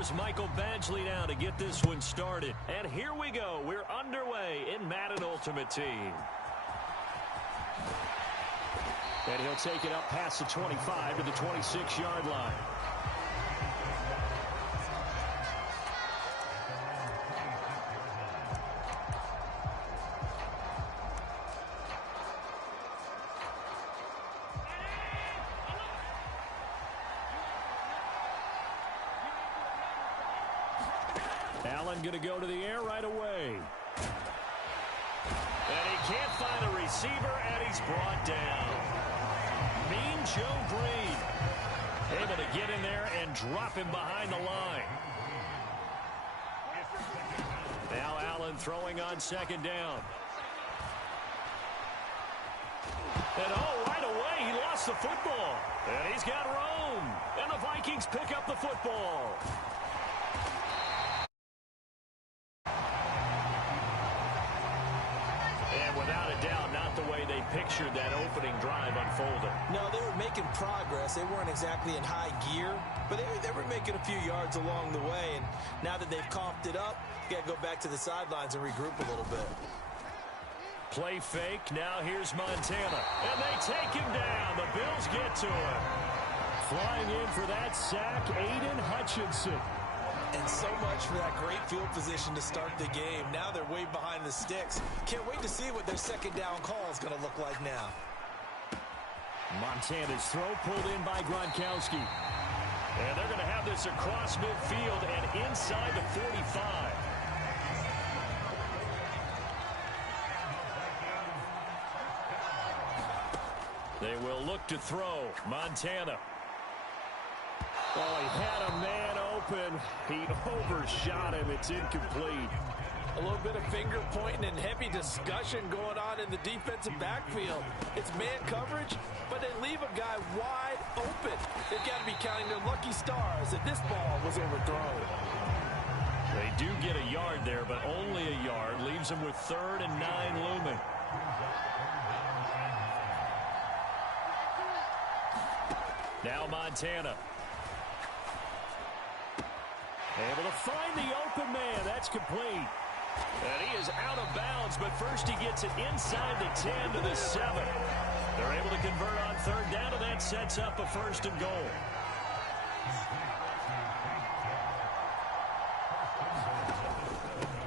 here's Michael Badgley now to get this one started. And here we go. We're underway in Madden Ultimate Team. And he'll take it up past the 25 to the 26-yard line. Allen going to go to the air right away. And he can't find a receiver, and he's brought down. Mean Joe Breed able to get in there and drop him behind the line. Now Allen throwing on second down. And right away he lost the football. And he's got room. And the Vikings pick up the football. Without a doubt, not the way they pictured that opening drive unfolded. No, they were making progress. They weren't exactly in high gear, but they were making a few yards along the way. And now that they've coughed it up, you got to go back to the sidelines and regroup a little bit. Play fake. Now here's Montana. And they take him down. The Bills get to him. Flying in for that sack, Aiden Hutchinson. And so much for that great field position to start the game. Now they're way behind the sticks. Can't wait to see what their second down call is going to look like now. Montana's throw pulled in by Gronkowski. And they're going to have this across midfield and inside the 45. They will look to throw. Montana. Oh, he had a man open. He overshot him. It's incomplete. A little bit of finger pointing and heavy discussion going on in the defensive backfield. It's man coverage, but they leave a guy wide open. They've got to be counting their lucky stars that this ball was overthrown. They do get a yard there, but only a yard. Leaves them with 3rd and 9 looming. Now Montana. Able to find the open man. That's complete. And he is out of bounds, but first he gets it inside the 10 to the 7. They're able to convert on 3rd down, and that sets up a 1st and goal.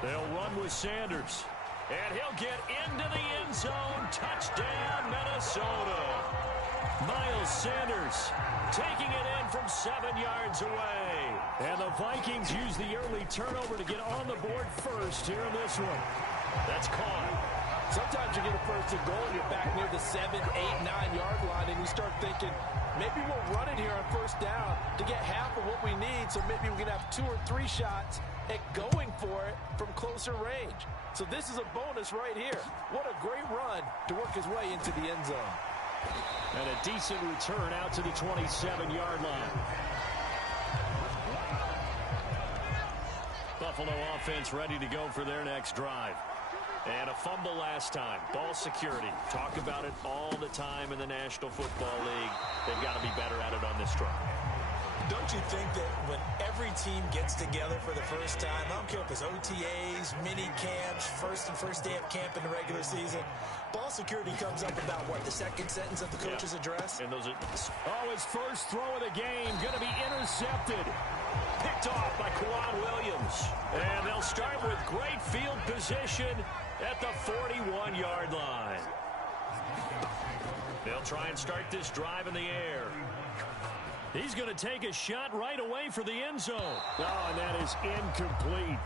They'll run with Sanders. And he'll get into the end zone. Touchdown, Minnesota. Miles Sanders taking it in from 7 yards away. And the Vikings use the early turnover to get on the board first here in this one. That's caught. Sometimes you get a 1st and goal and you're back near the 7, 8, 9-yard line, and you start thinking, maybe we'll run it here on 1st down to get half of what we need, so maybe we can have 2 or 3 shots at going for it from closer range. So this is a bonus right here. What a great run to work his way into the end zone. And a decent return out to the 27-yard line. Buffalo offense ready to go for their next drive. And a fumble last time. Ball security. Talk about it all the time in the National Football League. They've got to be better at it on this drive. Don't you think that when every team gets together for the first time, I don't care if it's OTAs, mini camps, first day of camp in the regular season, ball security comes up about, what, the 2nd sentence of the coach's address? And those are, his first throw of the game going to be intercepted. Picked off by Kwan Williams. And they'll start with great field position at the 41-yard line. They'll try and start this drive in the air. He's going to take a shot right away for the end zone. Oh, and that is incomplete.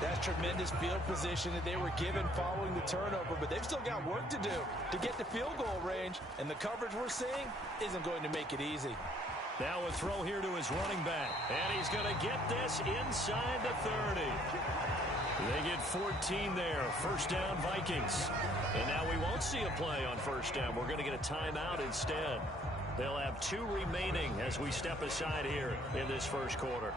That's tremendous field position that they were given following the turnover, but they've still got work to do to get to field goal range, and the coverage we're seeing isn't going to make it easy. Now a throw here to his running back, and he's going to get this inside the 30. They get 14 there. 1st down, Vikings. And now we won't see a play on 1st down. We're going to get a timeout instead. They'll have 2 remaining as we step aside here in this 1st quarter.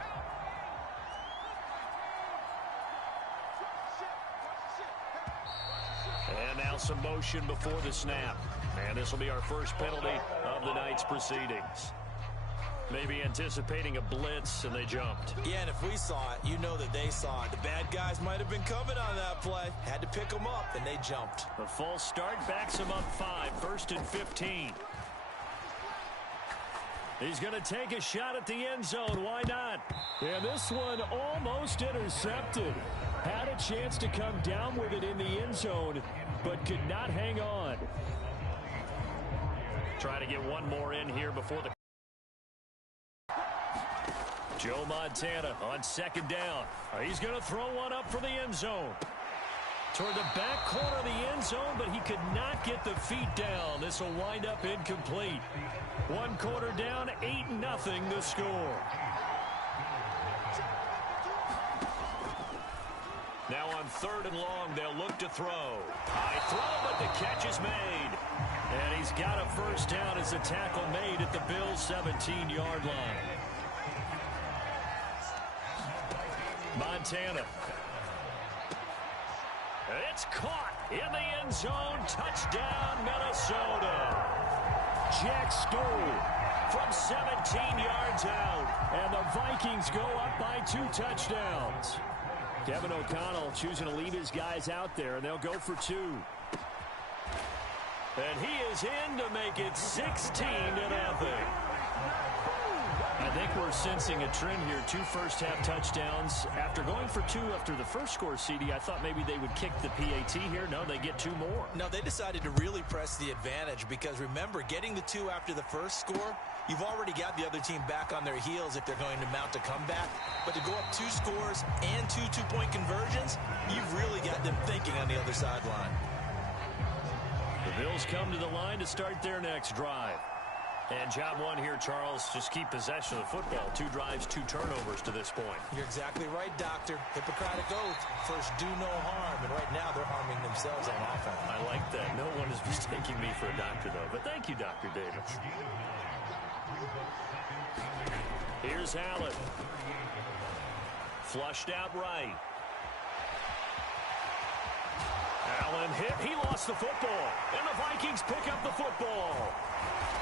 And now some motion before the snap. And this will be our first penalty of the night's proceedings. Maybe anticipating a blitz, and they jumped. Yeah, and if we saw it, you know that they saw it. The bad guys might have been coming on that play. Had to pick them up, and they jumped. A false start backs them up 5, 1st and 15. He's going to take a shot at the end zone. Why not? And this one almost intercepted. Had a chance to come down with it in the end zone, but could not hang on. Try to get one more in here before the... Joe Montana on 2nd down. He's going to throw one up for the end zone. Toward the back corner of the end zone, but he could not get the feet down. This will wind up incomplete. 1 quarter down, 8-0 the score. Now on 3rd and long, they'll look to throw. High throw, but the catch is made. And he's got a 1st down as a tackle made at the Bills' 17-yard line. Montana. It's caught in the end zone. Touchdown, Minnesota. Jack Stoll From 17 yards out. And the Vikings go up by 2 touchdowns. Kevin O'Connell choosing to leave his guys out there, and they'll go for 2. And he is in to make it 16-0. I think we're sensing a trend here. 2 first-half touchdowns. After going for 2 after the first score, CD, I thought maybe they would kick the PAT here. No, they get 2 more. No, they decided to really press the advantage because, remember, getting the 2 after the first score, you've already got the other team back on their heels if they're going to mount a comeback. But to go up 2 scores and 2 two-point conversions, you've really got them thinking on the other sideline. The Bills come to the line to start their next drive. And job 1 here, Charles, just keep possession of the football. 2 drives, 2 turnovers to this point. You're exactly right, Doctor. Hippocratic oath. First, do no harm. And right now, they're harming themselves on offense. I like that. No one is mistaking me for a doctor, though. But thank you, Dr. Davis. Here's Allen. Flushed out right. Allen hit. He lost the football. And the Vikings pick up the football.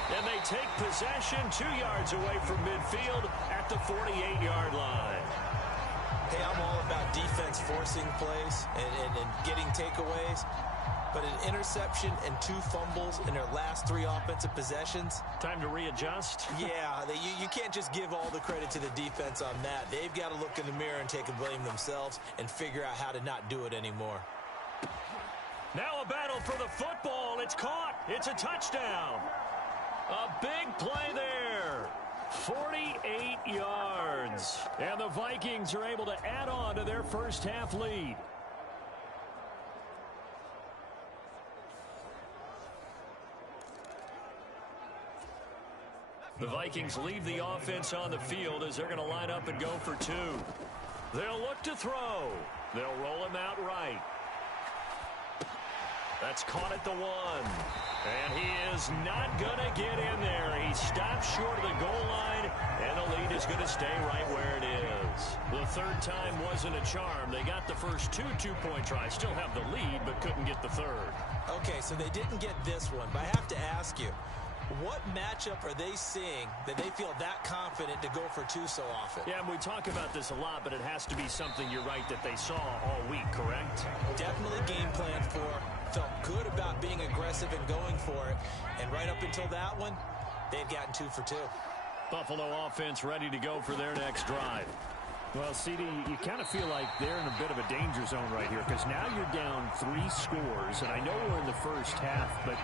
And they take possession 2 yards away from midfield at the 48-yard line. Hey, I'm all about defense forcing plays and getting takeaways. But an interception and 2 fumbles in their last 3 offensive possessions. Time to readjust. Yeah, you can't just give all the credit to the defense on that. They've got to look in the mirror and take a blame themselves and figure out how to not do it anymore. Now a battle for the football. It's caught. It's a touchdown. A big play there. 48 yards. And the Vikings are able to add on to their first half lead. The Vikings leave the offense on the field as they're going to line up and go for 2. They'll look to throw. They'll roll him out right. That's caught at the 1. And he is not going to get in there. He stops short of the goal line, and the lead is going to stay right where it is. The 3rd time wasn't a charm. They got the first 2 two-point tries. Still have the lead, but couldn't get the 3rd. Okay, so they didn't get this one, but I have to ask you, what matchup are they seeing that they feel that confident to go for 2 so often? Yeah, and we talk about this a lot, but it has to be something, you're right, that they saw all week, correct? Definitely game plan for. Felt good about being aggressive and going for it. And right up until that one, they had gotten 2 for 2. Buffalo offense ready to go for their next drive. Well, CD, you kind of feel like they're in a bit of a danger zone right here because now you're down 3 scores. And I know we're in the first half, but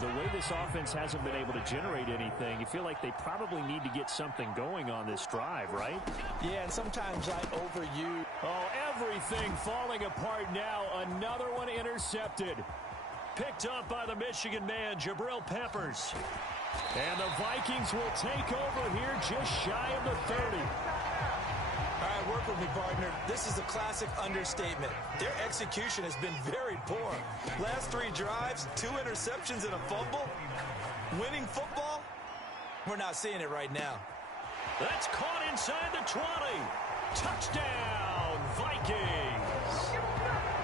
the way this offense hasn't been able to generate anything, you feel like they probably need to get something going on this drive, right? Yeah, and sometimes I overuse. Oh, everything falling apart now. Another one intercepted. Picked up by the Michigan man, Jabril Peppers. And the Vikings will take over here just shy of the 30. All right, work with me, partner. This is a classic understatement. Their execution has been very poor. Last 3 drives, 2 interceptions and a fumble. Winning football? We're not seeing it right now. That's caught inside the 20. Touchdown, Vikings.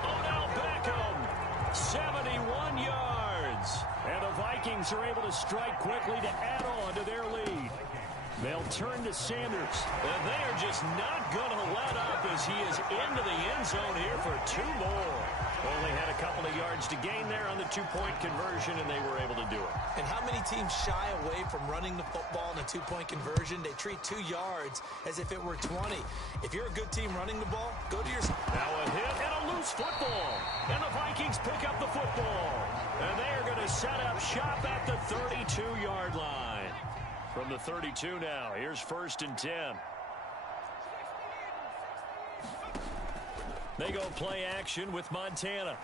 Odell Beckham, 71 yards. And the Vikings are able to strike quickly to add on to their lead. They'll turn to Sanders. And they are just not going to let up as he is into the end zone here for 2 more. Only had a couple of yards to gain there on the 2-point conversion, and they were able to do it. And how many teams shy away from running the football in a 2-point conversion? They treat 2 yards as if it were 20. If you're a good team running the ball, go to your... Now a hit and a loose football. And the Vikings pick up the football. And they are going to set up shop at the 32-yard line. From the 32 now, here's 1st and 10. They go play action with Montana.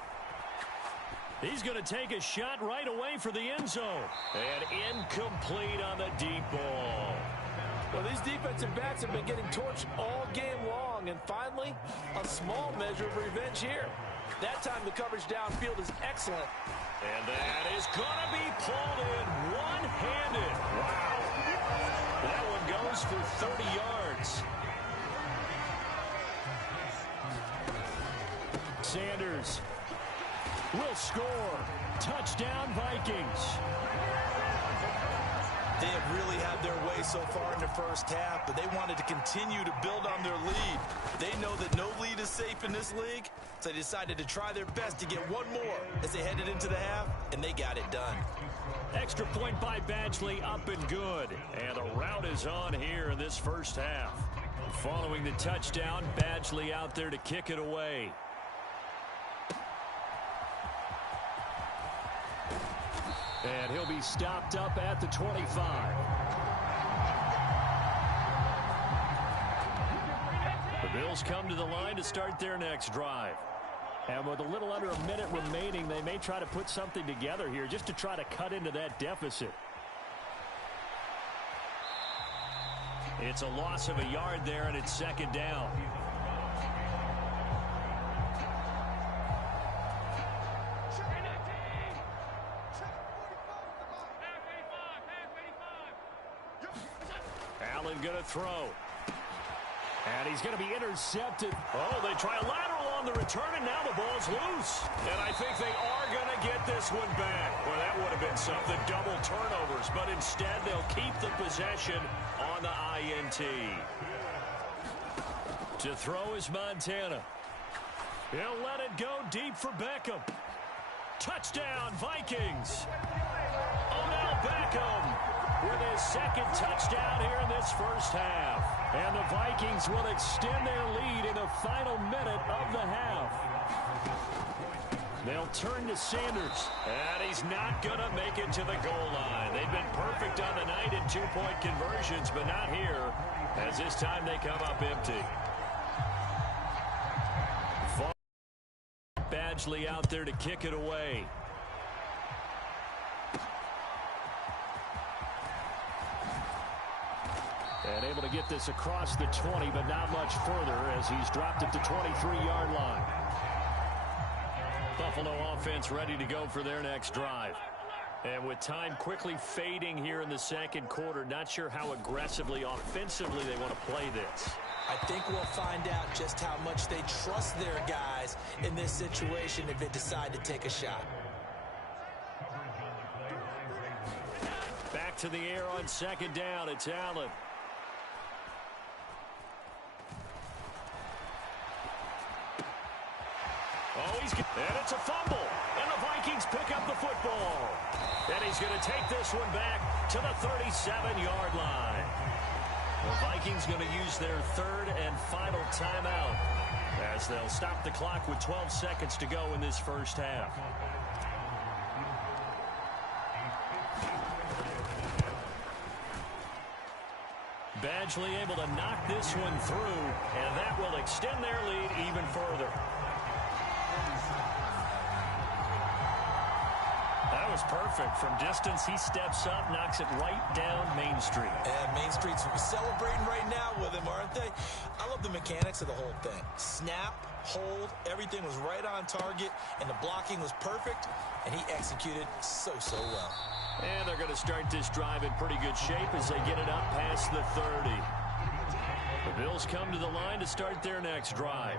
He's going to take a shot right away for the end zone. And incomplete on the deep ball. Well, these defensive backs have been getting torched all game long. And finally, a small measure of revenge here. That time the coverage downfield is excellent. And that is going to be pulled in one-handed. Wow. That one goes for 30 yards. Sanders will score. Touchdown, Vikings. They have really had their way so far in the first half, but they wanted to continue to build on their lead. They know that no lead is safe in this league, so they decided to try their best to get one more as they headed into the half, and they got it done. Extra point by Badgley, up and good. And the route is on here in this first half. Following the touchdown, Badgley out there to kick it away. And he'll be stopped up at the 25. The Bills come to the line to start their next drive. And with a little under a minute remaining, they may try to put something together here just to try to cut into that deficit. It's a loss of a yard there, and it's 2nd down. Allen going to throw. And he's going to be intercepted. Oh, they try a lateral on the return, and now the ball's loose. And I think they are going to get this one back. Well, that would have been something, double turnovers. But instead, they'll keep the possession on the INT. To throw is Montana. He'll let it go deep for Beckham. Touchdown, Vikings. Odell Beckham with his 2nd touchdown here in this first half. And the Vikings will extend their lead in the final minute of the half. They'll turn to Sanders. And he's not going to make it to the goal line. They've been perfect on the night in 2-point conversions, but not here, as this time they come up empty. Badgley out there to kick it away. And able to get this across the 20, but not much further as he's dropped at the 23-yard line. Buffalo offense ready to go for their next drive. And with time quickly fading here in the 2nd quarter, not sure how aggressively, offensively they want to play this. I think we'll find out just how much they trust their guys in this situation if they decide to take a shot. Back to the air on 2nd down. It's Allen. And it's a fumble. And the Vikings pick up the football. And he's going to take this one back to the 37-yard line. The Vikings going to use their 3rd and final timeout as they'll stop the clock with 12 seconds to go in this first half. Badgley able to knock this one through, and that will extend their lead even further. That was perfect. From distance, he steps up, knocks it right down Main Street. And Main Street's celebrating right now with him, aren't they? I love the mechanics of the whole thing. Snap, hold, everything was right on target, and the blocking was perfect, and he executed so well. And they're going to start this drive in pretty good shape as they get it up past the 30. The Bills come to the line to start their next drive.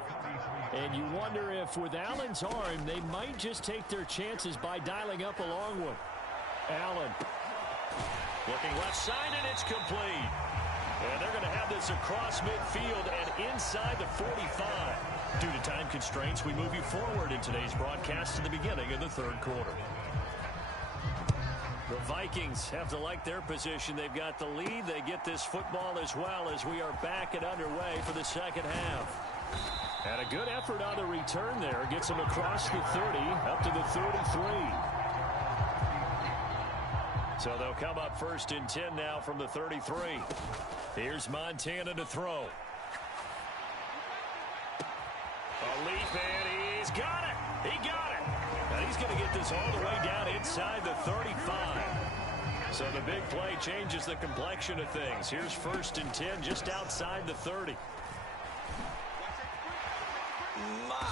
And you wonder if with Allen's arm, they might just take their chances by dialing up a long one. Allen. Looking left side, and it's complete. this across midfield and inside the 45. Due to time constraints, we move you forward in today's broadcast to the beginning of the third quarter. The Vikings have to like their position. They've got the lead. They get this football as well as we are back and underway for the second half. And a good effort on the return there. Gets them across the 30, up to the 33. So they'll come up 1st and 10 now from the 33. Here's Montana to throw. A leap, and he's got it. He got it. And he's going to get this all the way down inside the 35. So the big play changes the complexion of things. Here's 1st and 10 just outside the 30.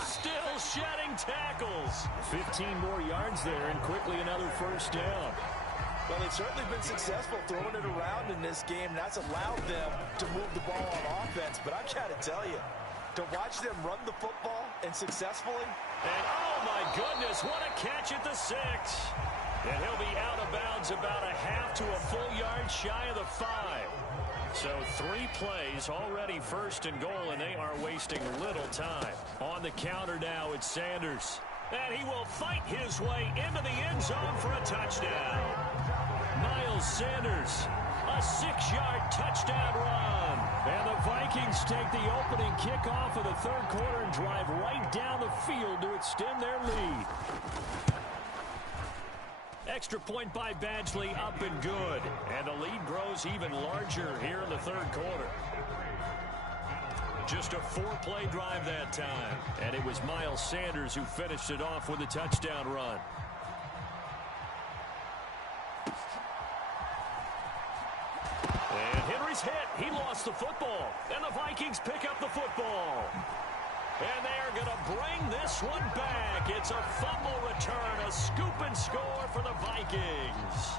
Still shedding tackles. 15 more yards there, and quickly another 1st down. Well, they've certainly been successful throwing it around in this game. That's allowed them to move the ball on offense. But I've got to tell you, to watch them run the football and successfully. And oh my goodness, what a catch at the 6. And he'll be out of bounds about a half to a full yard shy of the 5. So 3 plays already 1st and goal, and they are wasting little time. On the counter now, it's Sanders. And he will fight his way into the end zone for a touchdown. Miles Sanders, a 6-yard touchdown run. And the Vikings take the opening kickoff of the third quarter and drive right down the field to extend their lead. Extra point by Badgley, up and good. And the lead grows even larger here in the third quarter. Just a 4-play drive that time. And it was Miles Sanders who finished it off with a touchdown run. And Henry's hit. He lost the football. And the Vikings pick up the football. And they are going to bring this one back. It's a fumble return, a scoop and score for the Vikings.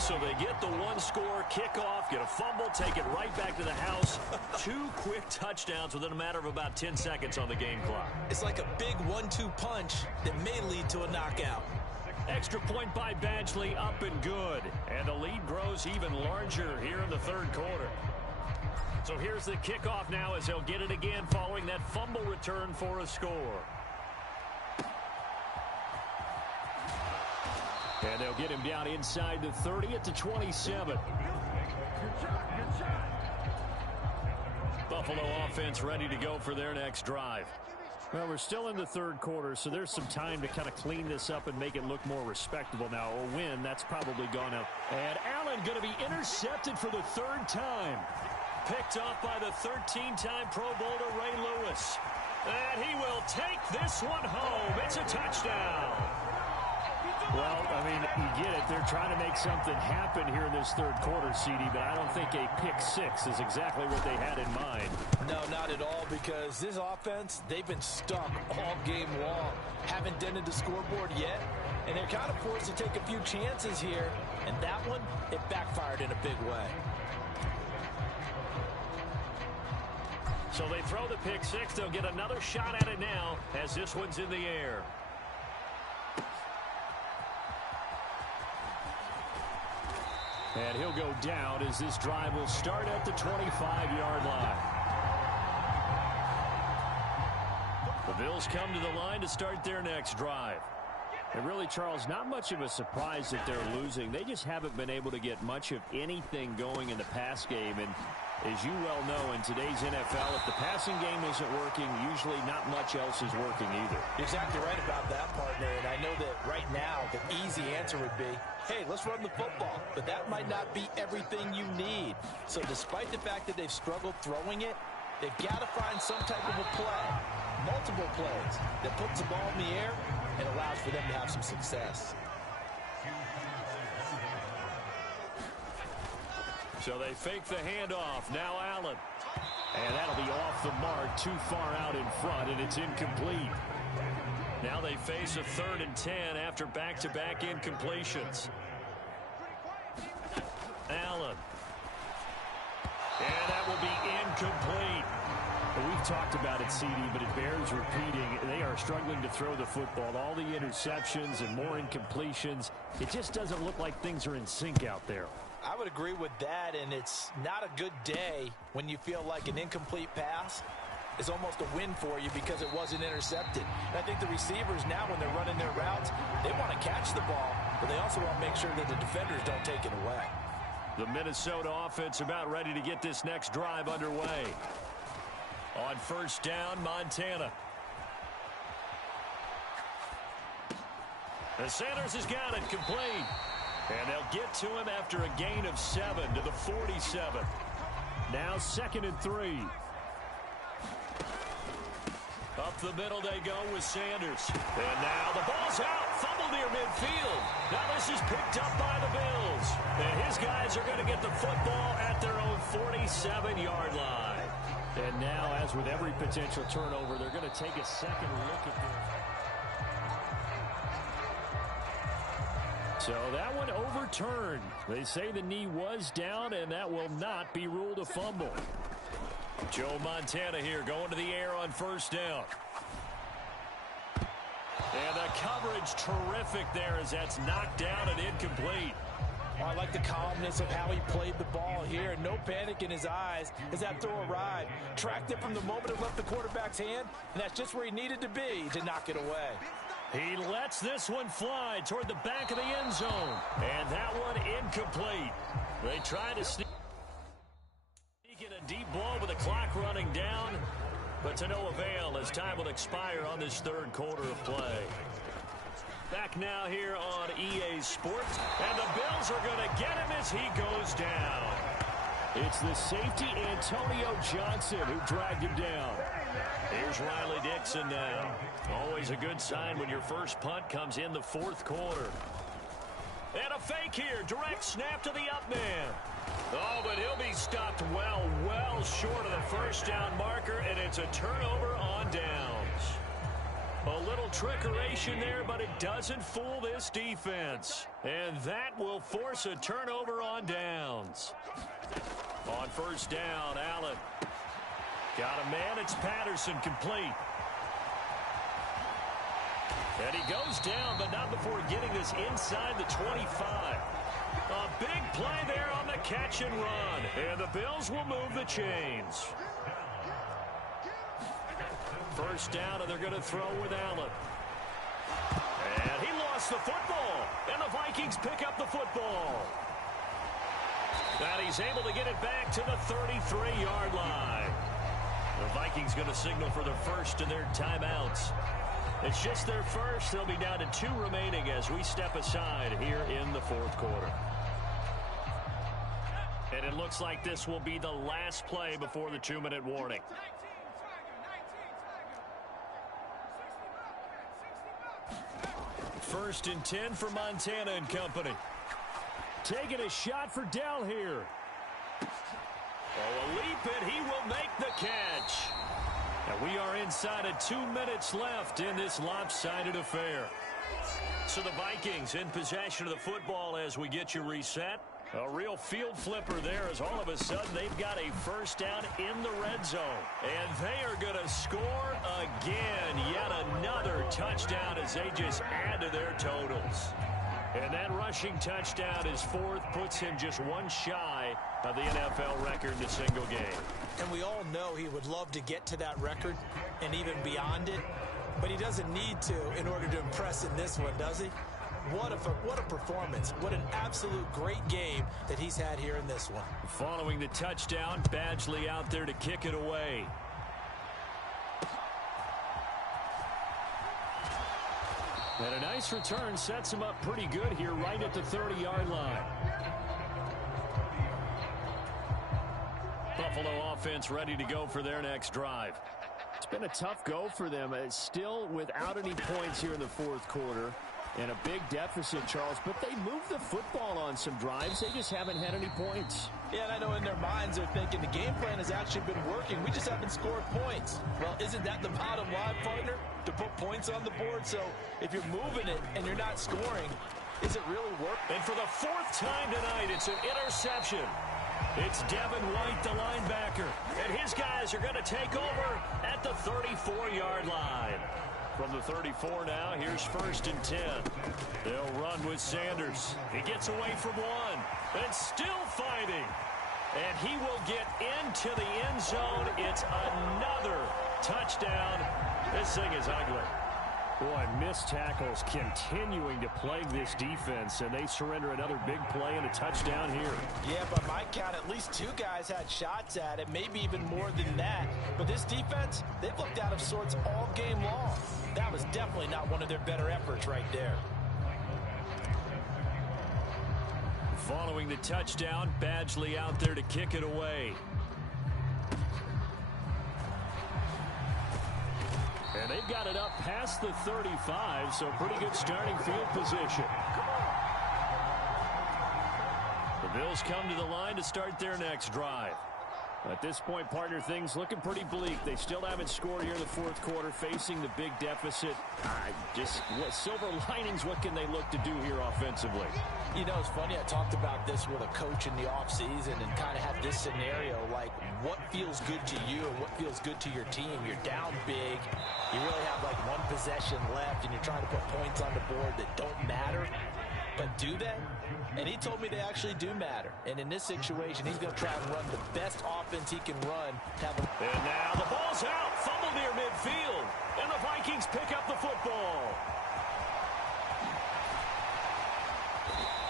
So they get the 1-score kickoff, get a fumble, take it right back to the house. 2 quick touchdowns within a matter of about 10 seconds on the game clock. It's like a big 1-2 punch that may lead to a knockout. Extra point by Badgley, up and good. And the lead grows even larger here in the third quarter. So here's the kickoff now as they'll get it again following that fumble return for a score. And they'll get him down inside the 30 at the 27. Buffalo offense ready to go for their next drive. Well, we're still in the third quarter, so there's some time to kind of clean this up and make it look more respectable now. A win, that's probably gone out. And Allen going to be intercepted for the 3rd time. Picked off by the 13-time Pro Bowler Ray Lewis. And he will take this one home. It's a touchdown. Well, I mean, you get it. They're trying to make something happen here in this third quarter, CD, but I don't think a pick-6 is exactly what they had in mind. No, not at all, because this offense, they've been stuck all game long. Haven't dented the scoreboard yet, and they're kind of forced to take a few chances here. And that one, it backfired in a big way. So they throw the pick-6. They'll get another shot at it now as this one's in the air. And he'll go down as this drive will start at the 25-yard line. The Bills come to the line to start their next drive. And really, Charles, not much of a surprise that they're losing. They just haven't been able to get much of anything going in the pass game. And as you well know, in today's NFL, if the passing game isn't working, usually not much else is working either. You're exactly right about that, partner. And I know that right now the easy answer would be, hey, let's run the football. But that might not be everything you need. So despite the fact that they've struggled throwing it, they've got to find some type of a play, multiple plays, that puts the ball in the air and allows for them to have some success. So they fake the handoff. Now Allen. And that'll be off the mark, too far out in front, and it's incomplete. Now they face a 3rd and 10 after back-to-back incompletions. Allen. And that will be incomplete. We've talked about it, CD, but it bears repeating. They are struggling to throw the football. All the interceptions and more incompletions. It just doesn't look like things are in sync out there. I would agree with that, and it's not a good day when you feel like an incomplete pass is almost a win for you because it wasn't intercepted. And I think the receivers now, when they're running their routes, they want to catch the ball, but they also want to make sure that the defenders don't take it away. The Minnesota offense about ready to get this next drive underway. On first down, Montana. And Sanders has got it complete. And they'll get to him after a gain of 7 to the 47. Now 2nd and 3. Up the middle they go with Sanders. And now the ball's out. Fumble near midfield. Now this is picked up by the Bills. And his guys are going to get the football at their own 47-yard line. And now, as with every potential turnover, they're going to take a second look at this. So that one overturned. They say the knee was down, and that will not be ruled a fumble. Joe Montana here going to the air on first down. And the coverage terrific there as that's knocked down and incomplete. Oh, I like the calmness of how he played the ball here. No panic in his eyes as that throw arrived. Tracked it from the moment it left the quarterback's hand, and that's just where he needed to be to knock it away. He lets this one fly toward the back of the end zone. And that one incomplete. They try to sneak in a deep ball with the clock running down, but to no avail as time will expire on this third quarter of play. Back now here on EA Sports, and the Bills are going to get him as he goes down. It's the safety Antonio Johnson who dragged him down. Here's Riley Dixon now. Always a good sign when your first punt comes in the fourth quarter. And a fake here. Direct snap to the up man. Oh, but he'll be stopped well short of the first down marker, and it's a turnover on downs. A little trickeration there, but it doesn't fool this defense. And that will force a turnover on downs. On first down, Allen. Got a man, it's Patterson, complete. And he goes down, but not before getting this inside the 25. A big play there on the catch and run. And the Bills will move the chains. First down, and they're going to throw with Allen. And he lost the football. And the Vikings pick up the football. And he's able to get it back to the 33-yard line. The Vikings going to signal for the first of their timeouts. It's just their first. They'll be down to 2 remaining as we step aside here in the fourth quarter. And it looks like this will be the last play before the 2-minute warning. First and 10 for Montana and company. Taking a shot for Dell here. Oh, a leap, and he will make the catch. And we are inside of 2 minutes left in this lopsided affair. So the Vikings in possession of the football as we get you reset. A real field flipper there as all of a sudden they've got a first down in the red zone. And they are going to score again. Yet another touchdown as they just add to their totals. And that rushing touchdown is 4th, puts him just 1 shy of the NFL record in a single game. And we all know he would love to get to that record and even beyond it, but he doesn't need to in order to impress in this one, does he? What a performance. What an absolute great game that he's had here in this one. Following the touchdown, Badgley out there to kick it away. And a nice return sets him up pretty good here right at the 30-yard line. Buffalo offense ready to go for their next drive. It's been a tough go for them. It's still without any points here in the fourth quarter. And a big deficit, Charles, but they moved the football on some drives. They just haven't had any points. Yeah, and I know in their minds they're thinking the game plan has actually been working. We just haven't scored points. Well, isn't that the bottom line, partner? To put points on the board. So if you're moving it and you're not scoring, is it really working? And for the 4th time tonight, it's an interception. It's Devin White, the linebacker. And his guys are going to take over at the 34-yard line. From the 34 now, here's 1st and 10. They'll run with Sanders. He gets away from one, and still fighting. And he will get into the end zone. It's another touchdown. This thing is ugly. Boy, missed tackles continuing to plague this defense, and they surrender another big play and a touchdown here. Yeah, by my count, at least 2 guys had shots at it, maybe even more than that. But this defense, they've looked out of sorts all game long. That was definitely not one of their better efforts right there. Following the touchdown, Badgley out there to kick it away. And they've got it up past the 35, so pretty good starting field position. The Bills come to the line to start their next drive. At this point, partner, things looking pretty bleak. They still haven't scored here in the 4th quarter, facing the big deficit. Silver linings, what can they look to do here offensively? You know, it's funny, I talked about this with a coach in the offseason and kind of had this scenario, like what feels good to you and what feels good to your team. You're down big, you really have like 1 possession left, and you're trying to put points on the board that don't matter. But do they? And he told me they actually do matter. And in this situation, he's going to try and run the best offense he can run. And now the ball's out. Fumble near midfield. And the Vikings pick up the football.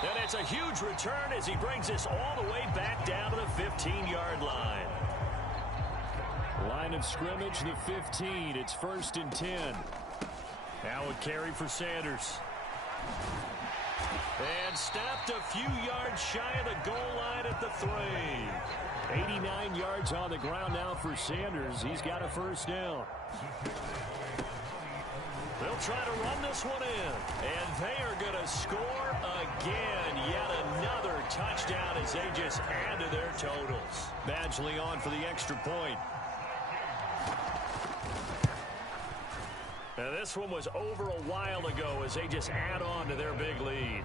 And it's a huge return as he brings us all the way back down to the 15-yard line. Line of scrimmage, the 15. It's 1st and 10. Now a carry for Sanders. And stopped a few yards shy of the goal line at the 3. 89 yards on the ground now for Sanders. He's got a 1st down. They'll try to run this one in. And they are going to score again. Yet another touchdown as they just add to their totals. Badgley on for the extra point. Now this one was over a while ago as they just add on to their big lead.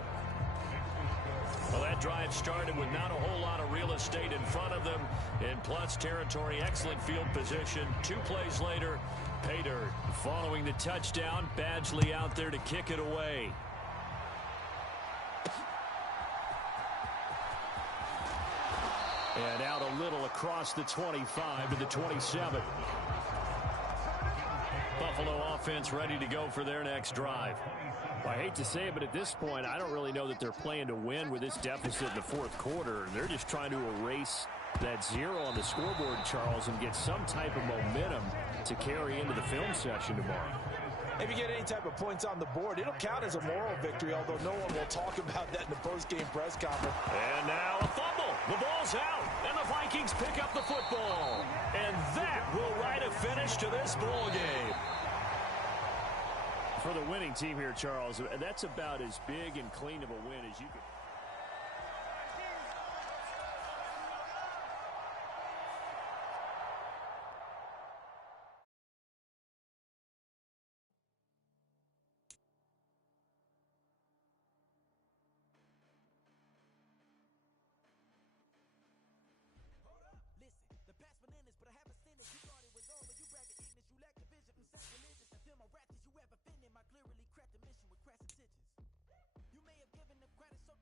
Well, that drive started with not a whole lot of real estate in front of them. In plus territory, excellent field position. 2 plays later, pay dirt. Following the touchdown, Badgley out there to kick it away. And out a little across the 25 to the 27. Buffalo offense ready to go for their next drive. Well, I hate to say it, but at this point, I don't really know that they're playing to win with this deficit in the 4th quarter. They're just trying to erase that 0 on the scoreboard, Charles, and get some type of momentum to carry into the film session tomorrow. If you get any type of points on the board, it'll count as a moral victory, although no one will talk about that in the post-game press conference. And now a fumble. The ball's out, and the Vikings pick up the football. And that will write a finish to this ball game. For the winning team here, Charles, that's about as big and clean of a win as you could. Clearly cracked the mission with crass intentions. You may have given the credit so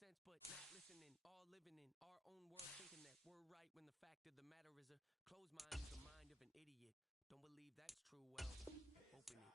sense, but not listening. All living in our own world, thinking that we're right when the fact of the matter is a closed mind is the mind of an idiot. Don't believe that's true, well, open it.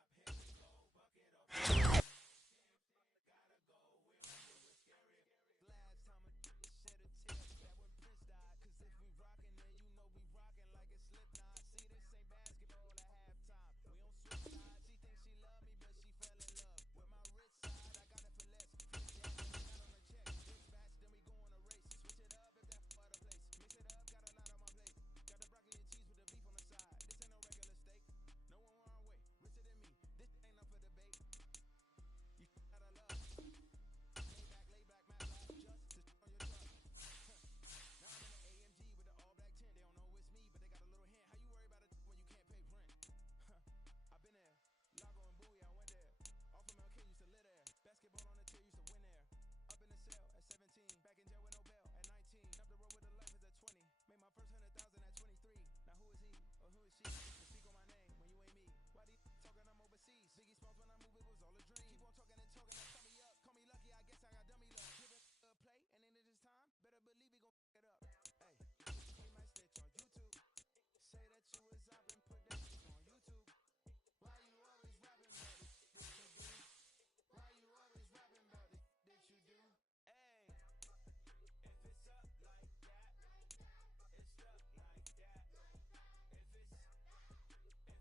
Last time I shed a tear, that when Prince died. Cause if we rockin', then you know we rockin' like a Slipknot. See, this ain't basketball at halftime. We don't switch sides. She thinks she love me, but she fell in love with my rich side. I got it for less. Flip that, got on a check. Dispatch, then we go on a race. Switch it up if that other place. Mix it up, got a lot on my plate. Got the broccoli and cheese with the beef on the side. This ain't no regular steak. No one wrong way. Richer than me. This ain't up for debate. You gotta love. Lay back, my life just to on your truck. Now I'm in the AMG with the all black tint. They don't know it's me, but they got a little hint. How you worry about it when you can't pay rent? I've been there. Lago and Bowie, I went there. Off of MLK, used to live there. Basketball on the tier, used to win there. Up in the cell at 17. Back in jail with no bail at 19. Up the road with the life is at 20. Made my first 100,000 at 23. Now who is he or who is she to speak on my name when you ain't me? Why do you talking I'm overseas? Biggie Smalls when I move it was all a dream. Keep on talking and talking and call me up. Call me lucky, I guess I got dummy luck. Give it a play and then it is time. Better believe we gon' it up. Hey, he might snitch on YouTube. Say that you was up and put that shit on YouTube. Why you always rapping about it? That you do? Why you always rapping about it? That you do? Hey, if it's up like that, it's stuck like that. If it's up like that, it's stuck like that. Sometimes I keep it inside, but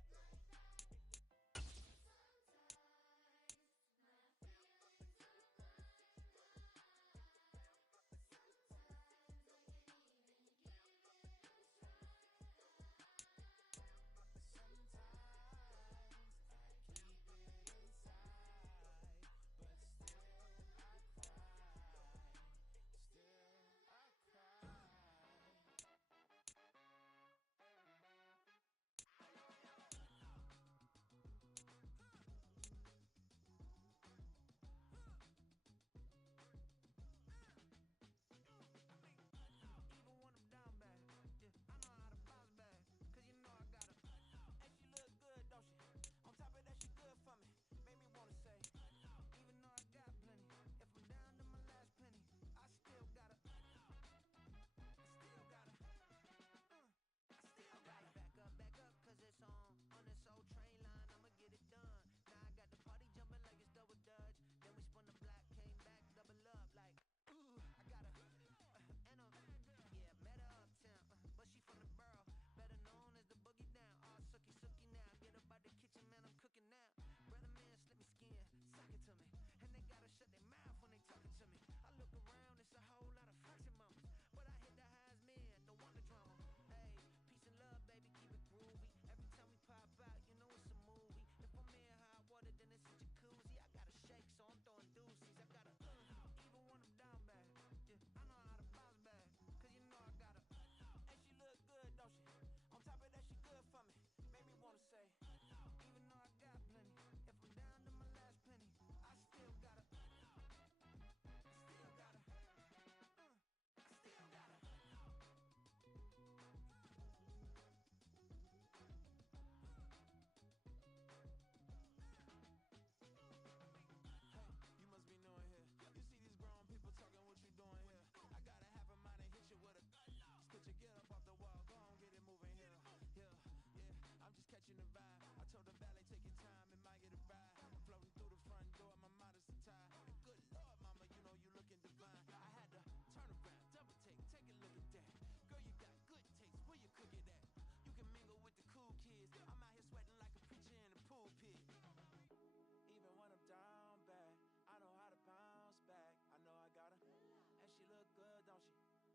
still I cry. Still I cry. Even when I'm down bad, yeah, I know how to bounce back. Cause you know I got her. And she look good, don't she? On top of that, she good for me. Made me wanna say, even though I got plenty, if I'm down to my last penny, I still got her. I still got her. I still got her. Back up, cause it's on this old train line, I'ma get it done. Now I got the party jumping like it's double dutch. Then we spun the block, came back, double up like, ooh, I got her. And yeah, met her uptown, but she from the borough, better known as the boogie down. All sookie now, get up out the kitchen, man, I'm cooking now. Brother man, slip me skin, suck it to me, and they gotta shut their mouth when they talking to me. I look around, it's a whole lot of foxy mamas, but I hit the highs, man, don't want the drama. Hey, peace and love, baby, keep it groovy. Every time we pop out, you know it's a movie. If I'm in hot water, then it's a jacuzzi. I gotta shake, so I'm throwing deuces. I gotta, even when I'm down bad, yeah, I know how to bounce back. Cause you know I got her. And she look good, don't she? On top of that, she good for me. Made me wanna say, even though I got plenty, if I'm down to my last penny, I still got her. I still got her. I still got her. Hey, you must be new here. You see these grown people talking, what you doing here? I got a half a mind and hit you with a spit you, get up off the wall, go on, get it moving here. Yeah, I'm just catching the vibe. I told the valet, take your time, it might get a ride. I'm floating through the front door, my mind is tied. And good Lord, mama, you know you looking divine. I had to turn around, double take a look at that. Girl, you got good taste, where you cook it at? You can mingle with the cool kids. I'm out here sweating like a preacher in a pulpit. Even when I'm down bad, I know how to bounce back. I know I got her, and she look good, don't she?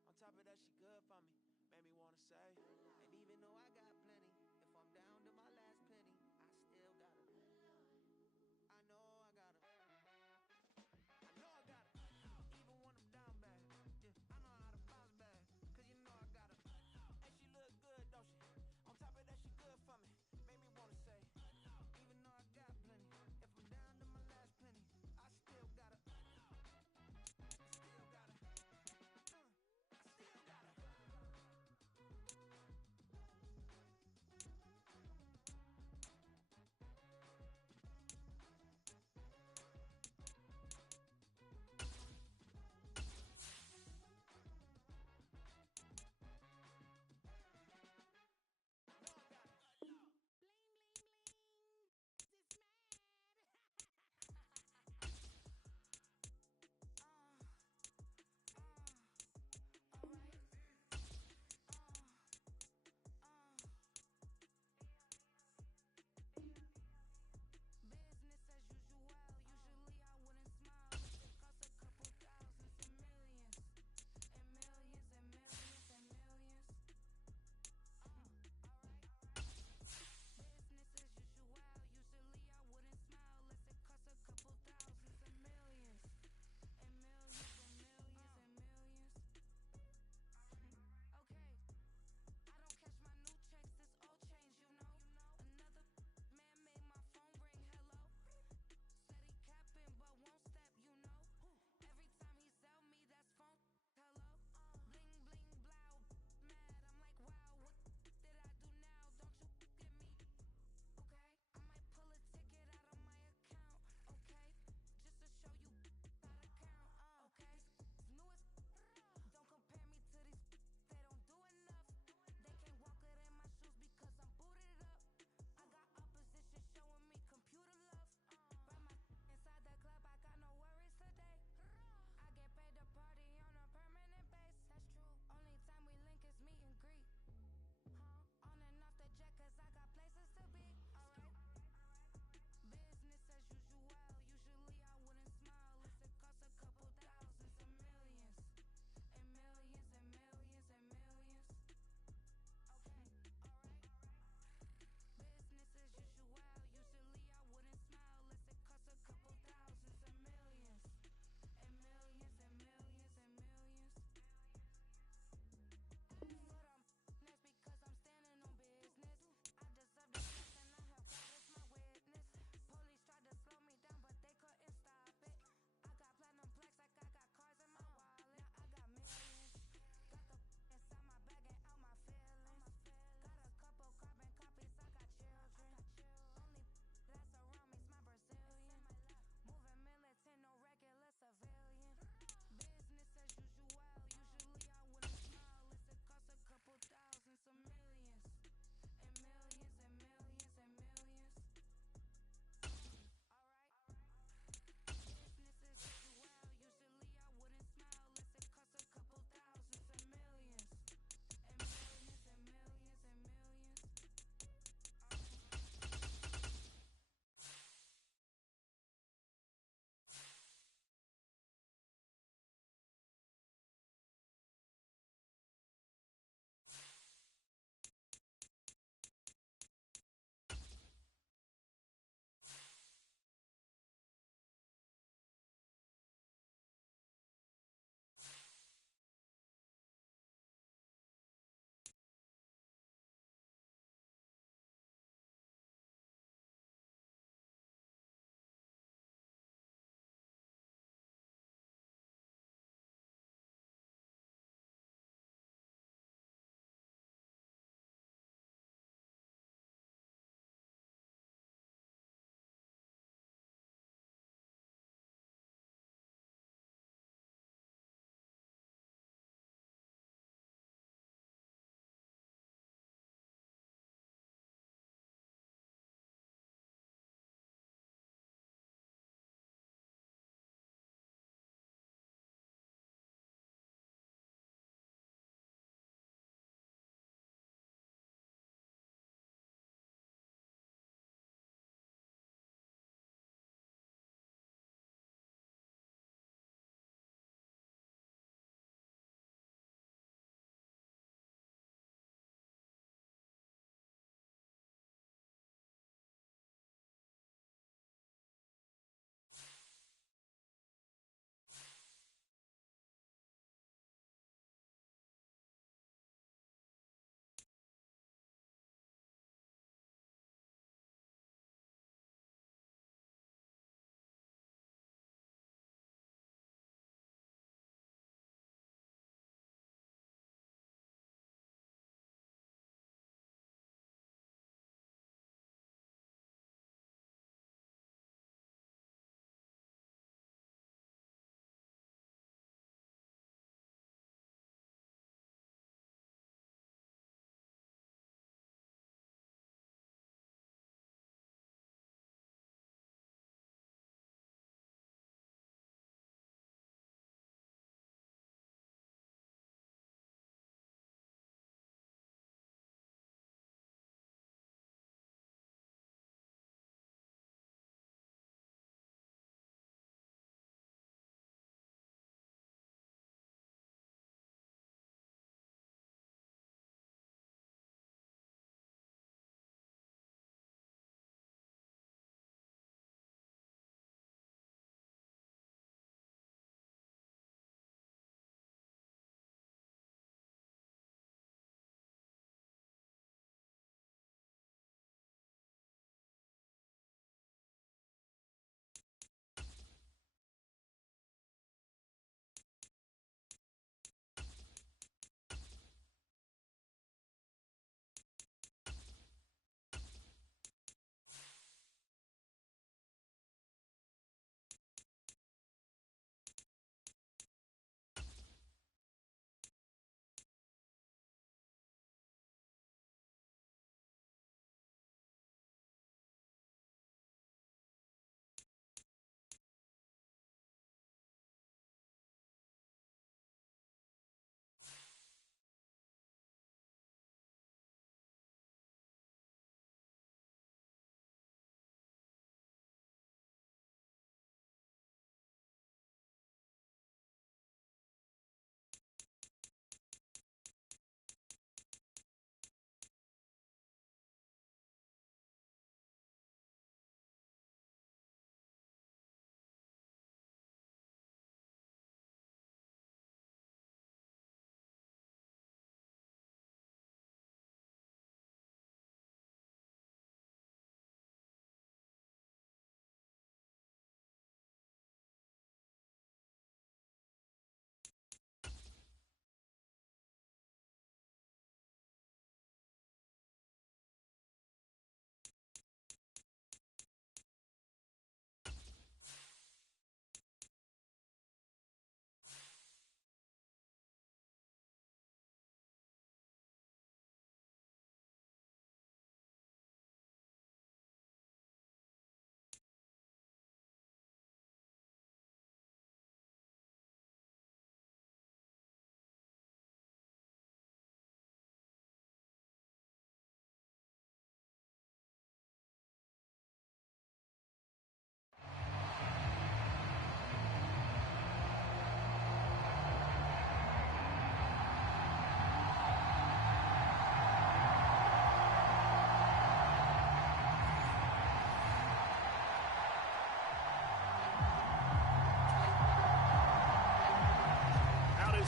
On top of that, she good for me. Made me wanna say, and even though I got plenty, if I'm down to my last penny, I still got her. I know I got her. I know I got her. Even when I'm down bad, yeah, I know how to bounce back. Cause you know I got her. And she look good, don't she? On top of that, she good for me. Made me wanna say, even though I got plenty, if I'm down to my last penny, I still got her. I still got her. I still got her.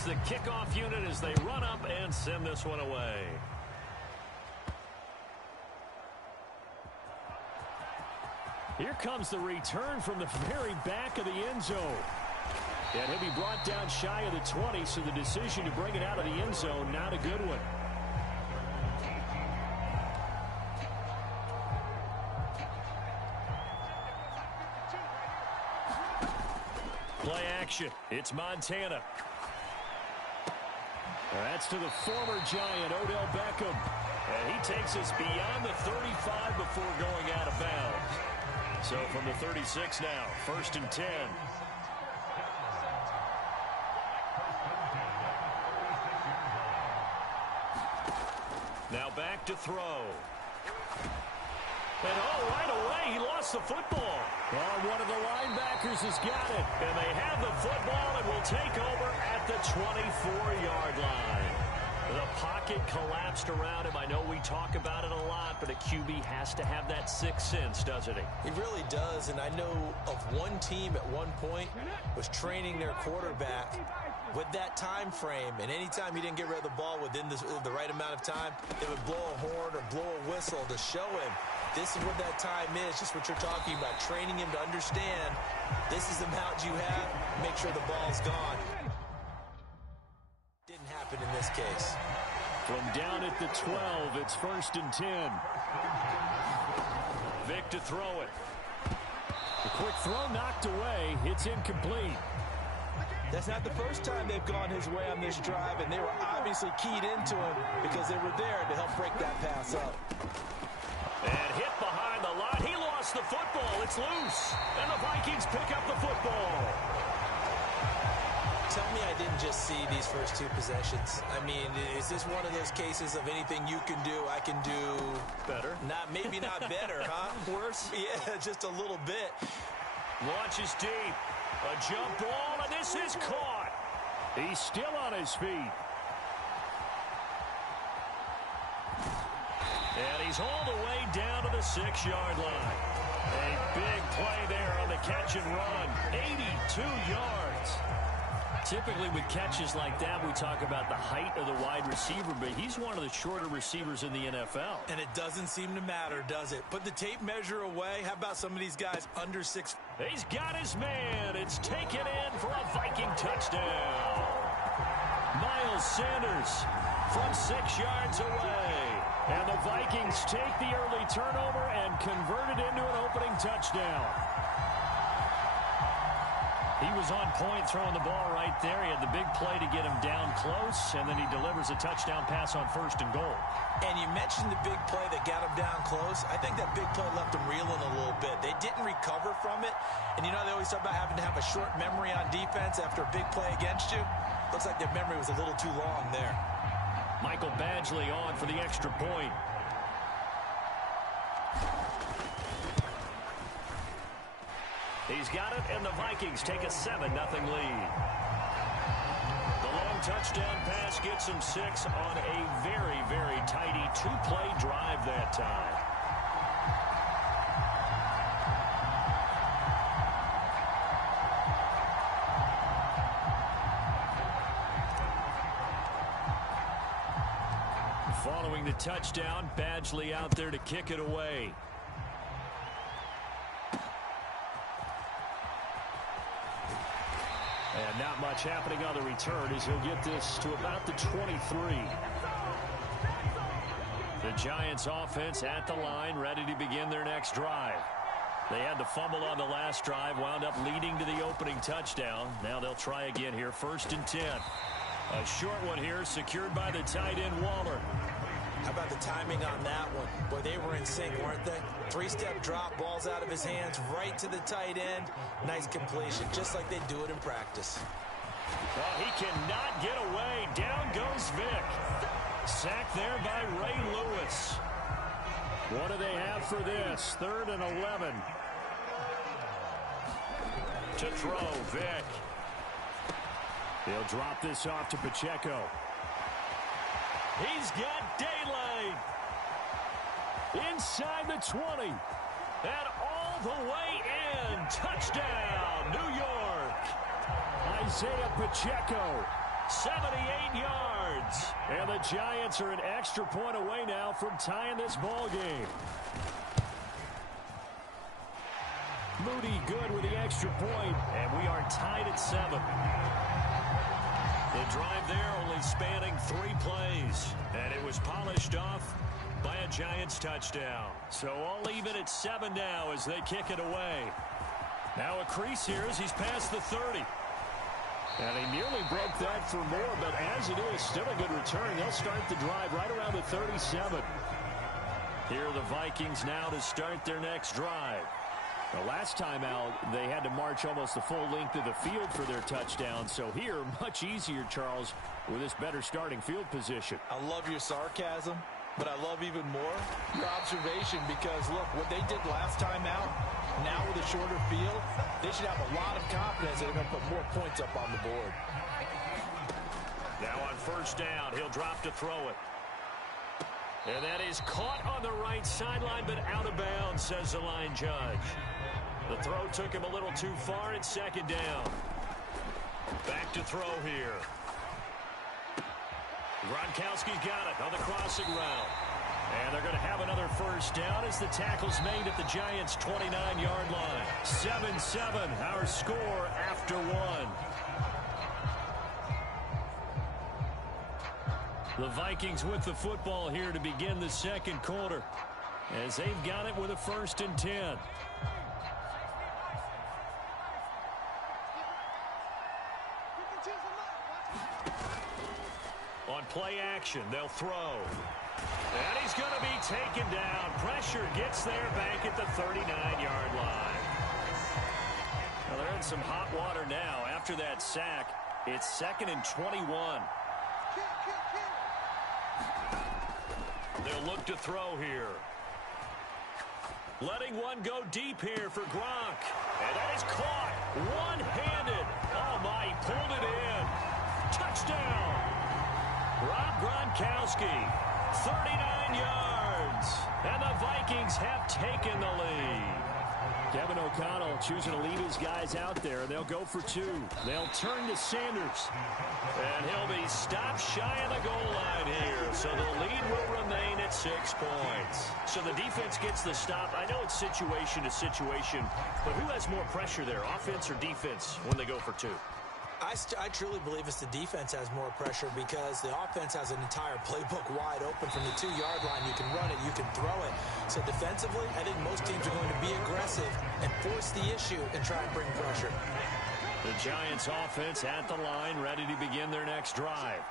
the kickoff unit as they run up and send this one away. Here comes the return from the very back of the end zone. And he'll be brought down shy of the 20, so the decision to bring it out of the end zone, not a good one. Play action. It's Montana. That's to the former Giant, Odell Beckham. And he takes us beyond the 35 before going out of bounds. So from the 36 now, 1st and 10. Now back to throw. And right away, he lost the football. Well, one of the linebackers has got it. And they have the football and will take over at the 24-yard line. The pocket collapsed around him. I know we talk about it a lot, but a QB has to have that sixth sense, doesn't he? He really does, and I know of one team at one point was training their quarterback with that time frame, and anytime he didn't get rid of the ball within the right amount of time, they would blow a horn or blow a whistle to show him this is what that time is, just what you're talking about, training him to understand this is the amount you have, make sure the ball's gone. Didn't happen in this case. From down at the 12, it's 1st and 10. Vic to throw it. The quick throw knocked away. It's incomplete. That's not the first time they've gone his way on this drive, and they were obviously keyed into him because they were there to help break that pass up. And hit behind the line. He lost the football. It's loose. And the Vikings pick up the football. Tell me I didn't just see these first two possessions. I mean, is this one of those cases of anything you can do, I can do better? Maybe not better, huh? Worse? Yeah, just a little bit. Launches deep. A jump ball, and this is caught. He's still on his feet. And he's all the way down to the 6-yard line. A big play there on the catch and run. 82 yards. Typically with catches like that, we talk about the height of the wide receiver, but he's one of the shorter receivers in the NFL. And it doesn't seem to matter, does it? Put the tape measure away. How about some of these guys under 6? He's got his man. It's taken in for a Viking touchdown. Miles Sanders from 6 yards away. And the Vikings take the early turnover and convert it into an opening touchdown. He was on point throwing the ball right there. He had the big play to get him down close, and then he delivers a touchdown pass on 1st and goal. And you mentioned the big play that got him down close. I think that big play left him reeling a little bit. They didn't recover from it. And you know they always talk about having to have a short memory on defense after a big play against you. Looks like their memory was a little too long there. Michael Badgley on for the extra point. He's got it, and the Vikings take a 7-0 lead. The long touchdown pass gets him 6 on a very, very tidy 2-play drive that time. Following the touchdown, Badgley out there to kick it away. And not much happening on the return as he'll get this to about the 23. The Giants offense at the line, ready to begin their next drive. They had the fumble on the last drive, wound up leading to the opening touchdown. Now they'll try again here, 1st and 10. A short one here, secured by the tight end Waller. How about the timing on that one? Boy, they were in sync, weren't they? 3-step drop, balls out of his hands, right to the tight end. Nice completion, just like they do it in practice. Oh, he cannot get away. Down goes Vic. Sacked there by Ray Lewis. What do they have for this? 3rd and 11. To throw, Vic. They'll drop this off to Pacheco. He's got daylight. Inside the 20. And all the way in. Touchdown, New York. Isaiah Pacheco. 78 yards. And the Giants are an extra point away now from tying this ball game. Moody good with the extra point, and we are tied at 7. The drive there only spanning 3 plays, and it was polished off by a Giants touchdown. So all even at 7 now as they kick it away. Now a crease here as he's past the 30. And he nearly broke that for more, but as it is, still a good return. They'll start the drive right around the 37. Here are the Vikings now to start their next drive. The last time out, they had to march almost the full length of the field for their touchdown. So here, much easier, Charles, with this better starting field position. I love your sarcasm, but I love even more your observation because, look, what they did last time out, now with a shorter field, they should have a lot of confidence that they're going to put more points up on the board. Now on first down, he'll drop to throw it. And that is caught on the right sideline, but out of bounds, says the line judge. The throw took him a little too far at second down. Back to throw here. Gronkowski's got it on the crossing route. And they're going to have another first down as the tackle's made at the Giants' 29-yard line. 7-7, our score after 1. The Vikings with the football here to begin the second quarter as they've got it with a 1st and 10. On play action, they'll throw. And he's going to be taken down. Pressure gets there back at the 39-yard line. Well, they're in some hot water now. After that sack, it's 2nd and 21. They'll look to throw here. Letting one go deep here for Gronk. And that is caught one-handed. Oh, my, he pulled it in. Touchdown. Rob Gronkowski, 39 yards. And the Vikings have taken the lead. Kevin O'Connell choosing to leave his guys out there. They'll go for 2. They'll turn to Sanders. And he'll be stopped shy of the goal line here. So the lead will remain at 6 points. So the defense gets the stop. I know it's situation to situation, but who has more pressure there, offense or defense, when they go for 2? I truly believe it's the defense has more pressure because the offense has an entire playbook wide open from the 2-yard line. You can run it, you can throw it. So defensively, I think most teams are going to be aggressive and force the issue and try and bring pressure. The Giants offense at the line, ready to begin their next drive.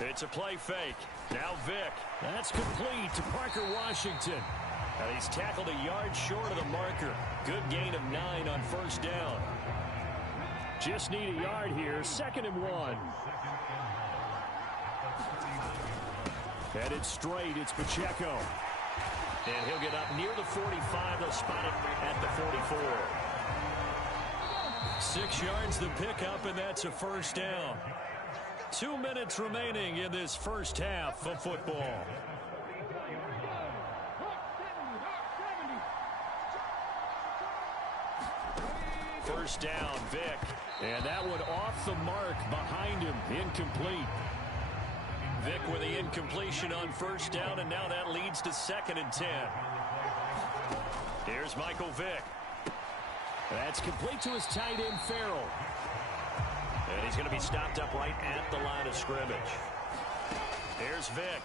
It's a play fake. Now Vick. That's complete to Parker Washington. And he's tackled a yard short of the marker. Good gain of 9 on first down. Just need a yard here. 2nd and 1. Headed straight. It's Pacheco. And he'll get up near the 45. They'll spot it at the 44. 6 yards the pickup, and that's a first down. 2 minutes remaining in this first half of football. First down, Vick. And that one off the mark behind him. Incomplete. Vick with the incompletion on first down, and now that leads to 2nd and 10. Here's Michael Vick. That's complete to his tight end, Farrell. And he's going to be stopped up right at the line of scrimmage. Here's Vick.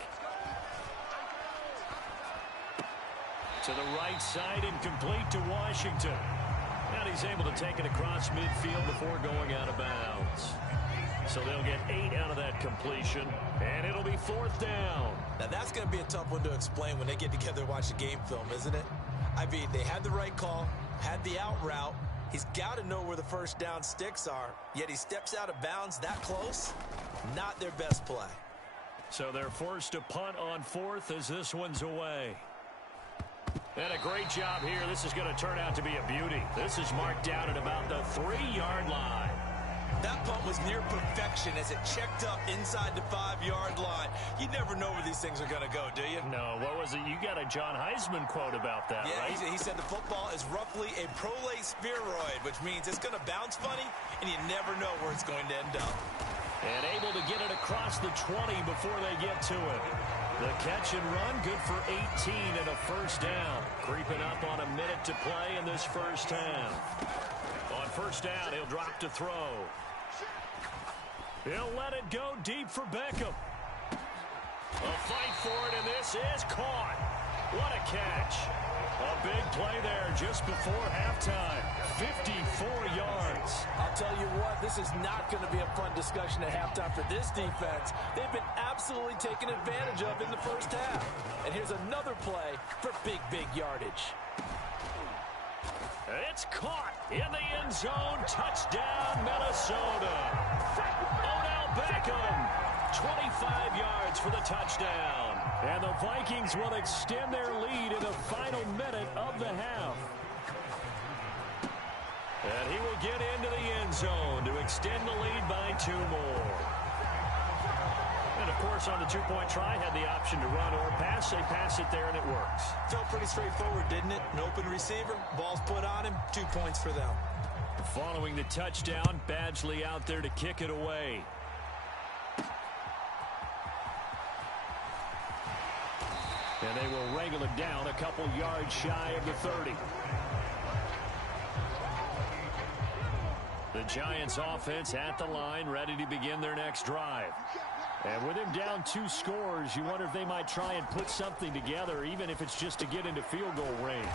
To the right side, incomplete to Washington. And he's able to take it across midfield before going out of bounds. So they'll get 8 out of that completion, and it'll be 4th down. Now that's going to be a tough one to explain when they get together and watch the game film, isn't it? I mean, they had the right call, had the out route. He's got to know where the first down sticks are, yet he steps out of bounds that close. Not their best play. So they're forced to punt on 4th as this one's away. And a great job here. This is going to turn out to be a beauty. This is marked down at about the 3-yard line. That punt was near perfection as it checked up inside the 5-yard line. You never know where these things are going to go, do you? No, what was it? You got a John Heisman quote about that, right? Yeah, he said the football is roughly a prolate spheroid, which means it's going to bounce funny, and you never know where it's going to end up. And able to get it across the 20 before they get to it. The catch and run, good for 18 and a first down. Creeping up on a minute to play in this first half. On first down, he'll drop to throw. He'll let it go deep for Beckham. A fight for it, and this is caught. What a catch. A big play there just before halftime. 54 yards. I'll tell you what, this is not going to be a fun discussion at halftime for this defense. They've been absolutely taken advantage of in the first half. And here's another play for big, big yardage. It's caught in the end zone. Touchdown, Minnesota. Odell Beckham, 25 yards for the touchdown. And the Vikings will extend their lead in the final minute of the half. And he will get into the end zone to extend the lead by 2 more. And, of course, on the 2-point try, had the option to run or pass. They pass it there, and it works. Felt pretty straightforward, didn't it? An open receiver, ball's put on him, 2 points for them. Following the touchdown, Badgley out there to kick it away. And they will wrangle it down a couple yards shy of the 30. The Giants offense at the line, ready to begin their next drive. And with him down 2 scores, you wonder if they might try and put something together, even if it's just to get into field goal range.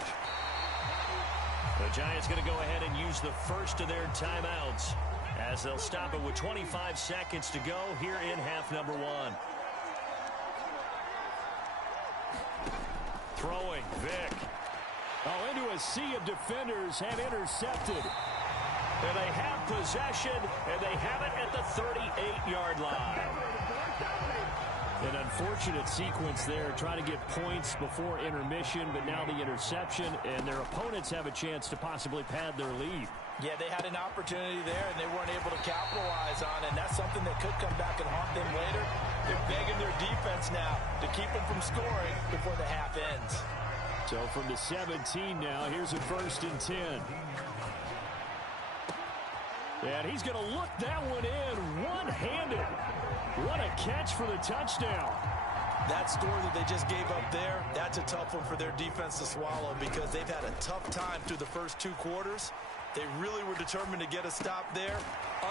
The Giants going to go ahead and use the first of their timeouts as they'll stop it with 25 seconds to go here in half number 1. Throwing, Vick. Oh, into a sea of defenders, have intercepted. And they have possession, and they have it at the 38-yard line. An unfortunate sequence there, trying to get points before intermission, but now the interception, and their opponents have a chance to possibly pad their lead. Yeah, they had an opportunity there, and they weren't able to capitalize on it, and that's something that could come back and haunt them later. They're begging their defense now to keep them from scoring before the half ends. So from the 17 now, here's a 1st and 10. And he's going to look that one in one-handed. What a catch for the touchdown. That score that they just gave up there, that's a tough one for their defense to swallow because they've had a tough time through the first 2 quarters. They really were determined to get a stop there,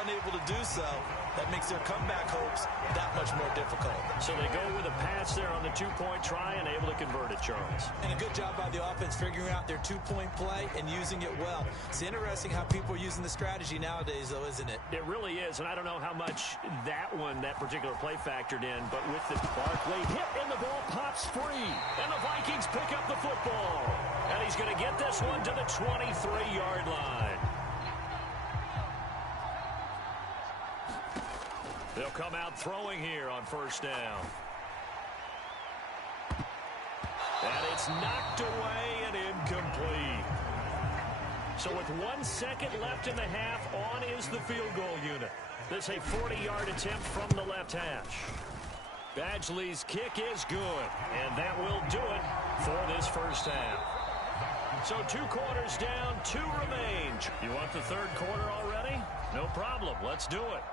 unable to do so. That makes their comeback hopes that much more difficult. So they go with a pass there on the 2-point try and able to convert it, Charles. And a good job by the offense figuring out their 2-point play and using it well. It's interesting how people are using the strategy nowadays, though, isn't it? It really is, and I don't know how much that particular play factored in, but with the Barkley hit and the ball pops free, and the Vikings pick up the football. And he's going to get this one to the 23-yard line. They'll come out throwing here on first down. And it's knocked away and incomplete. So with 1 second left in the half, on is the field goal unit. This a 40-yard attempt from the left hash. Badgley's kick is good, and that will do it for this first half. So 2 quarters down, 2 remain. You want the 3rd quarter already? No problem. Let's do it.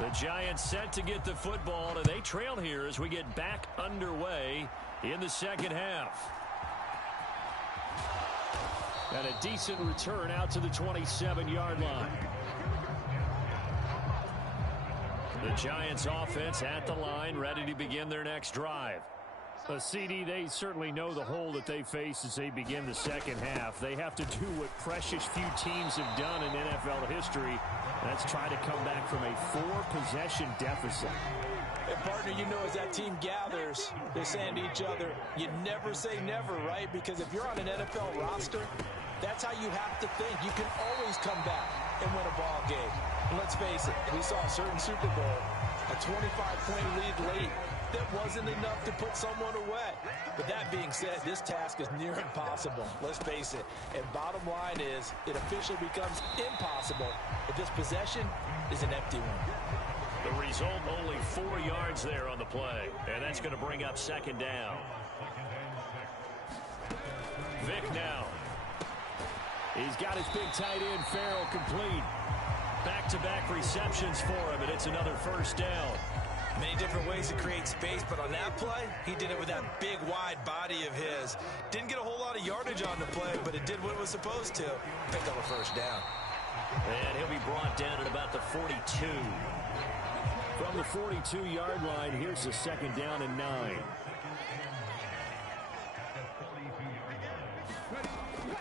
The Giants set to get the football, and they trail here as we get back underway in the second half. And a decent return out to the 27-yard line. The Giants offense at the line, ready to begin their next drive. CD, they certainly know the hole that they face as they begin the second half. They have to do what precious few teams have done in NFL history. That's try to come back from a 4-possession deficit. And partner, you know, as that team gathers, they're saying to each other, you never say never, right? Because if you're on an NFL roster, that's how you have to think. You can always come back and win a ball game. And let's face it, we saw a certain Super Bowl, a 25-point lead late, that wasn't enough to put someone away. But that being said, this task is near impossible. Let's face it. And bottom line is, it officially becomes impossible if this possession is an empty one. The result, only 4 yards there on the play. And that's going to bring up second down. Vic now. He's got his big tight end, Farrell, complete. Back-to-back receptions for him, and it's another first down. Many different ways to create space, but on that play, he did it with that big, wide body of his. Didn't get a whole lot of yardage on the play, but it did what it was supposed to. Picked up a first down. And he'll be brought down at about the 42. From the 42-yard line, here's the second down and 9.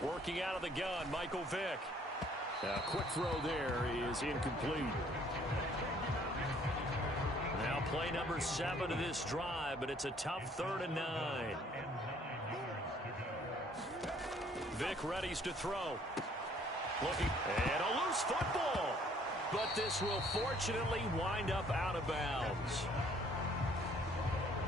Working out of the gun, Michael Vick. A quick throw there is incomplete. Now play number 7 of this drive, but it's a tough 3rd and 9. Vick readies to throw. Looking, and a loose football. But this will fortunately wind up out of bounds.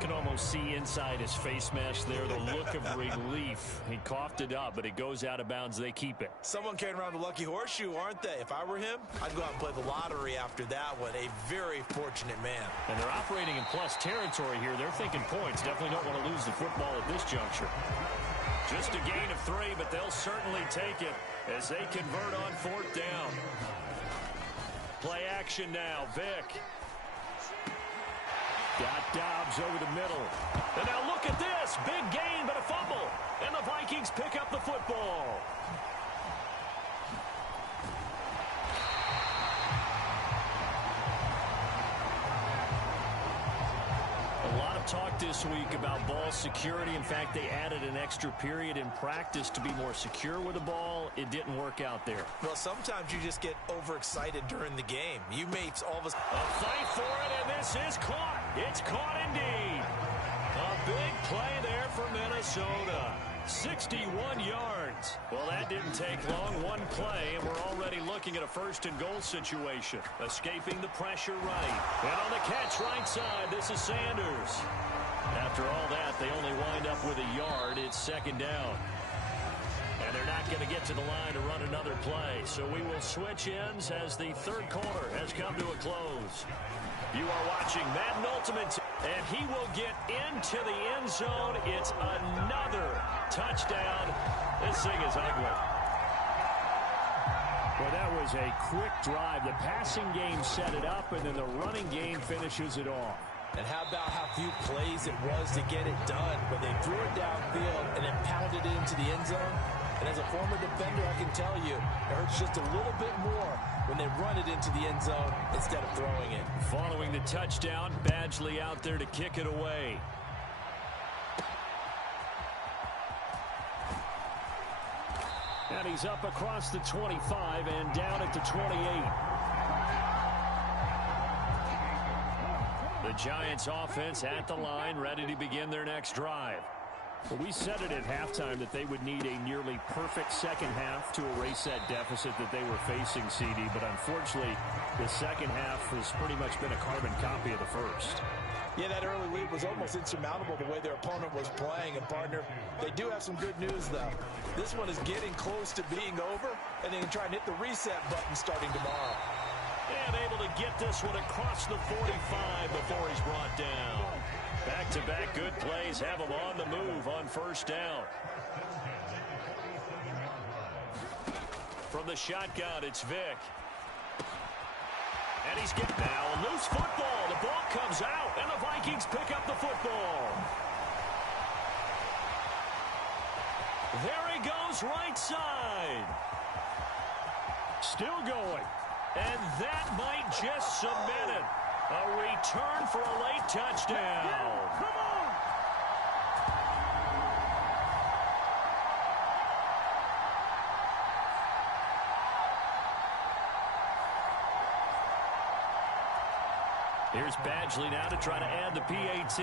Can almost see inside his face mask there the look of relief. He coughed it up, but it goes out of bounds. They keep it. Someone carrying around the lucky horseshoe, aren't they? If I were him, I'd go out and play the lottery after that one. A very fortunate man. And they're operating in plus territory here. They're thinking points. Definitely don't want to lose the football at this juncture. Just a gain of 3, but they'll certainly take it as they convert on 4th down. Play action now, Vick. Got Dobbs over the middle. And now look at this. Big gain, but a fumble. And the Vikings pick up the football. A lot of talk this week about ball security. In fact, they added an extra period in practice to be more secure with the ball. It didn't work out there. Well, sometimes you just get overexcited during the game. You mates all of us. A fight for it, and this is caught. It's caught indeed. A big play there for Minnesota. 61 yards. Well, that didn't take long. One play, and we're already looking at a 1st and goal situation. Escaping the pressure right. And on the catch right side, this is Sanders. After all that, they only wind up with a yard. It's 2nd down. And they're not going to get to the line to run another play. So we will switch ends as the 3rd quarter has come to a close. You are watching Madden Ultimate, and he will get into the end zone. It's another touchdown. This thing is ugly. Well, that was a quick drive. The passing game set it up, and then the running game finishes it off. And how about how few plays it was to get it done, but they threw it downfield and then pounded it into the end zone. And as a former defender, I can tell you, it hurts just a little bit more when they run it into the end zone instead of throwing it. Following the touchdown, Badgley out there to kick it away. And he's up across the 25 and down at the 28. The Giants offense at the line, ready to begin their next drive. Well, we said it at halftime that they would need a nearly perfect second half to erase that deficit that they were facing, CD. But unfortunately, the second half has pretty much been a carbon copy of the first. Yeah, that early lead was almost insurmountable the way their opponent was playing. And, partner, they do have some good news, though. This one is getting close to being over, and they can try and hit the reset button starting tomorrow. And able to get this one across the 45 before he's brought down. Back-to-back good plays have him on the move on 1st down. From the shotgun, it's Vick. And he's getting now a loose football. The ball comes out, and the Vikings pick up the football. There he goes, right side. Still going. And that might just cement it. A return for a late touchdown. Come on! Here's Badgley now to try to add the PAT.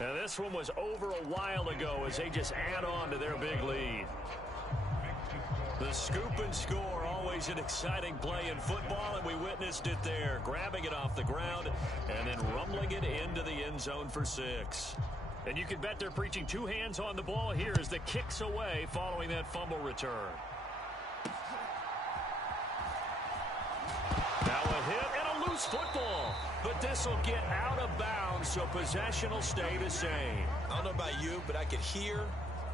Now this one was over a while ago as they just add on to their big lead. The scoop and score all always an exciting play in football, and we witnessed it there, grabbing it off the ground and then rumbling it into the end zone for 6. And you can bet they're preaching 2 hands on the ball here as the kick's away following that fumble return. Now a hit and a loose football. But this will get out of bounds, so possession will stay the same. I don't know about you, but I could hear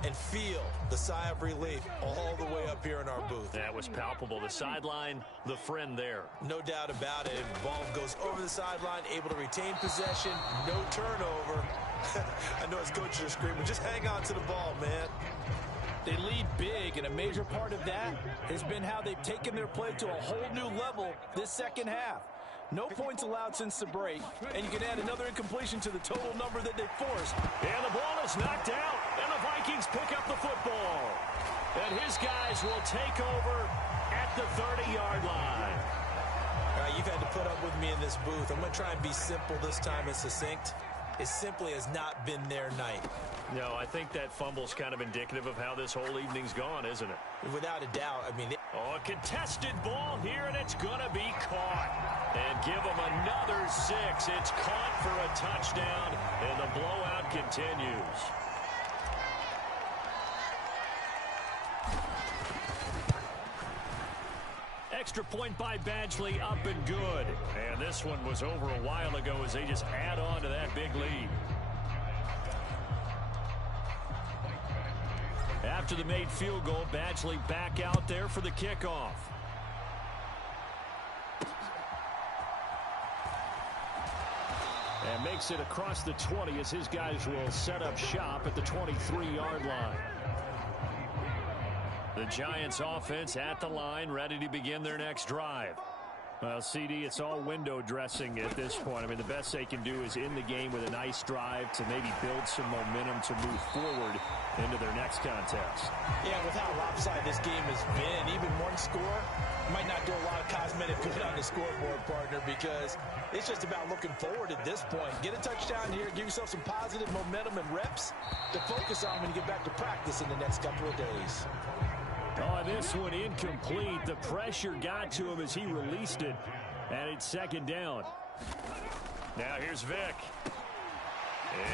and feel the sigh of relief all the way up here in our booth. That was palpable. The sideline, the friend there. No doubt about it. Ball goes over the sideline, able to retain possession, no turnover. I know his coaches are screaming, just hang on to the ball, man. They lead big, and a major part of that has been how they've taken their play to a whole new level this second half. No points allowed since the break, and you can add another incompletion to the total number that they forced. And the ball is knocked out, and the Vikings pick up the football. And his guys will take over at the 30-yard line. All right, you've had to put up with me in this booth. I'm going to try and be simple this time and succinct. It simply has not been their night. No, I think that fumble's kind of indicative of how this whole evening's gone, isn't it? Without a doubt. I mean, a contested ball here, and it's going to be caught. And give them another 6. It's caught for a touchdown, and the blowout continues. Extra point by Badgley, up and good. And this one was over a while ago as they just add on to that big lead. After the made field goal, Badgley back out there for the kickoff. And makes it across the 20 as his guys will set up shop at the 23-yard line. The Giants offense at the line, ready to begin their next drive. Well, CD, it's all window dressing at this point. I mean, the best they can do is in the game with a nice drive to maybe build some momentum to move forward into their next contest. Yeah, with how lopsided this game has been, even one score might not do a lot of cosmetic good on the scoreboard, partner, because it's just about looking forward at this point. Get a touchdown here, give yourself some positive momentum and reps to focus on when you get back to practice in the next couple of days. Oh, this one incomplete. The pressure got to him as he released it, and it's second down. Now here's Vic.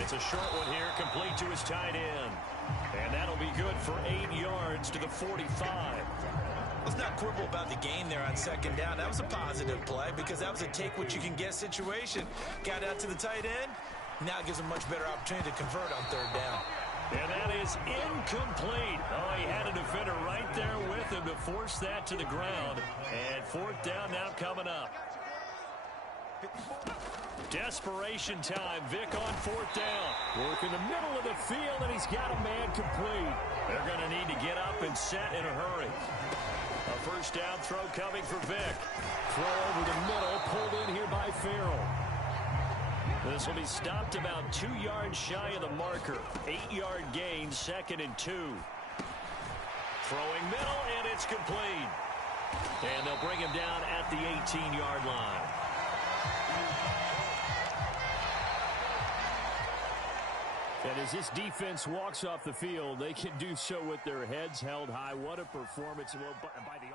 It's a short one here, complete to his tight end. And that'll be good for 8 yards to the 45. Let's not quibble about the gain there on second down. That was a positive play because that was a take-what-you-can-get situation. Got out to the tight end. Now it gives him much better opportunity to convert on third down. And that is incomplete. Oh, he had a defender right there with him to force that to the ground. And fourth down now coming up. Desperation time. Vic on fourth down. Work in the middle of the field, and he's got a man complete. They're going to need to get up and set in a hurry. A first down throw coming for Vic. Throw over the middle, pulled in here by Farrell. This will be stopped about 2 yards shy of the marker. 8-yard gain, 2nd and 2. Throwing middle, and it's complete. And they'll bring him down at the 18-yard line. And as this defense walks off the field, they can do so with their heads held high. What a performance by the